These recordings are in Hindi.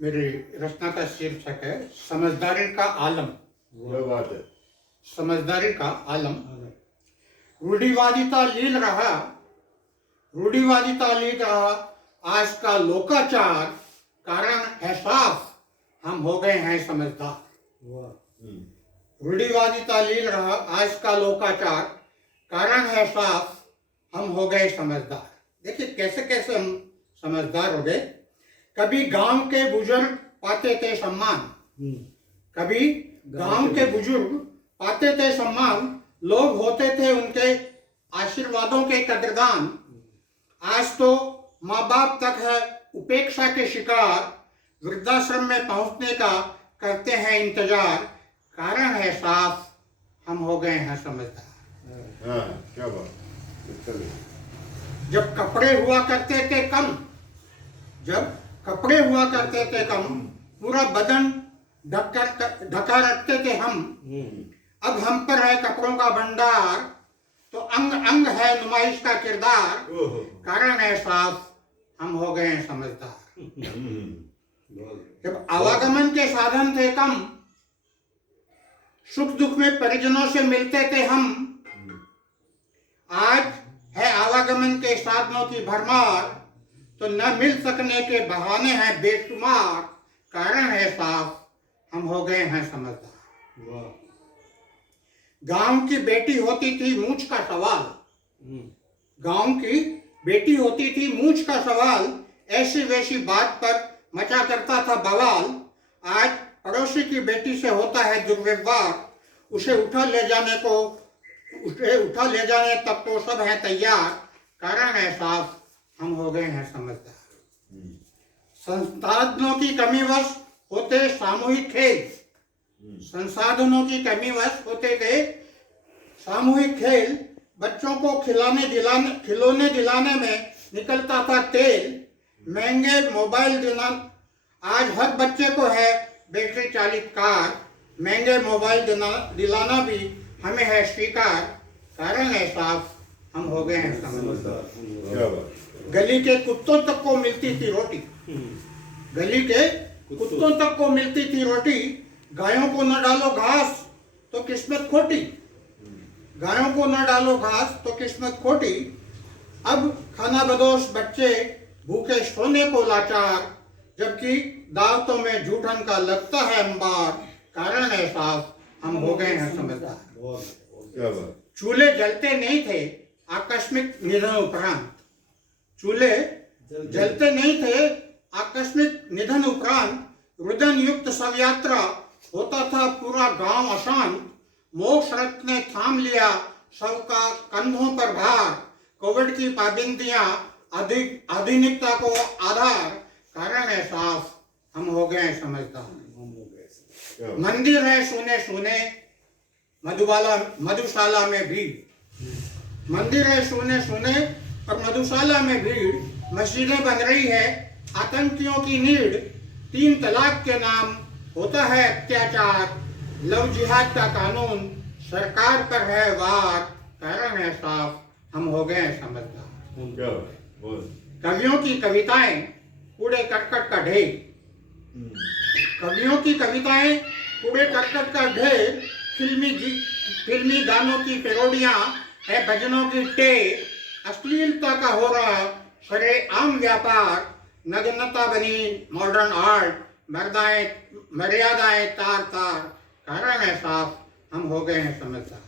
मेरी रचना का शीर्षक है समझदारी का आलम। क्या बात है। समझदारी का आलम। रूढ़िवादिता लील रहा, रूढ़िवादिता लील रहा आज का लोकाचार, कारण है साफ हम हो गए हैं समझदार। रूढ़िवादिता लील रहा आज का लोकाचार, कारण है साफ हम हो गए समझदार। देखिए कैसे कैसे हम समझदार हो गए। कभी गांव के बुजुर्ग पाते थे सम्मान, कभी गांव के बुजुर्ग पाते थे सम्मान, लोग होते थे उनके आशीर्वादों के कदरदान। आज तो माँ बाप तक है उपेक्षा के शिकार, वृद्धाश्रम में पहुंचने का करते हैं इंतजार, कारण है साफ हम हो गए हैं समझदार। हाँ, क्या बात। जब कपड़े हुआ करते थे कम, जब कपड़े हुआ करते थे कम, पूरा बदन ढका रखते थे हम, अब हम पर है कपड़ों का भंडार, तो अंग अंग है नुमाइश का किरदार, कारण है साफ हम हो गए हैं समझदार। जब आवागमन के साधन थे कम, सुख दुख में परिजनों से मिलते थे हम, आज है आवागमन के साधनों की भरमार, तो न मिल सकने के बहाने हैं बेशुमार, कारण है साफ हम हो गए हैं समझदार। गांव की बेटी होती थी मूंछ का सवाल, गांव की बेटी होती थी मूंछ का सवाल, ऐसी वैसी बात पर मचा करता था बवाल, आज पड़ोसी की बेटी से होता है दुर्व्यवहार, उसे उठा ले जाने तब तो सब है तैयार, कारण है साफ हम हो गए हैं समझदार। संसाधनों की कमी वश होते सामूहिक खेल, संसाधनों की कमी वश होते थे सामूहिक खेल, बच्चों को खिलौने दिलाने में निकलता था तेल, महंगे मोबाइल दिलाना आज हर बच्चे को है बैटरी चालित कार, महंगे मोबाइल दिलाना भी हमें है स्वीकार, कारण है साफ हम हो गए हैं समझदार। गली के कुत्तों तक को मिलती थी रोटी, गली के कुत्तों तक को मिलती थी रोटी, गायों को न डालो घास तो किस्मत खोटी, गायों को न डालो घास तो किस्मत खोटी, अब खाना बदोश बच्चे भूखे सोने को लाचार, जबकि दावतों में जूठन का लगता है अंबार, कारण है साफ हम हो गए हैं समझदार। चूल्हे जलते नहीं थे आकस्मिक निधन उपरांत, चूल्हे जलते नहीं थे आकस्मिक निधन उपरांत, रुदन युक्त शव यात्रा होता था पूरा गांव अशांत, मोक्ष रथ ने थाम लिया सबका कंधों पर भार, कोविड की पाबंदियां आधुनिकता को आधार, कारण है साफ हम हो गए हैं समझदार। मंदिर है सुने सुने मधुशाला में भीड़, मंदिर है सुने सुने और मधुशाला में भीड़, मस्जिदें बन रही है आतंकियों की नीड़, 3 तलाक के नाम होता है अत्याचार, लव जिहाद का कानून सरकार पर है वार, कारण है साफ हम हो गए हैं समझदार। कवियों की कविताएं कूड़े करकट का ढेर, कवियों की कविताएं कूड़े करकट का ढेर, फिल्मी गानों की पेरोडियां है भजनों की टेर, अश्लीलता का हो रहा सरेआम व्यापार, नग्नता बनी मॉडर्न आर्ट, मर्यादाएं तार तार, कारण है साफ हम हो गए हैं समझदार।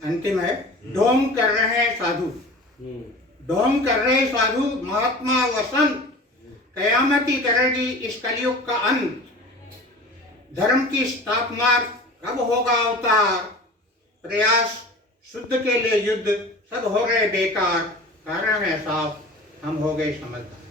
अंतिम है ढोंग कर रहे हैं साधु, ढोंग कर रहे साधु महात्मा वसंत, कयामती करेगी इस कलयुग का अंत, धर्म की स्थापना कब होगा अवतार, प्रयास शुद्ध के लिए युद्ध सब हो गए बेकार, कारण है साफ हम हो गए समझदार।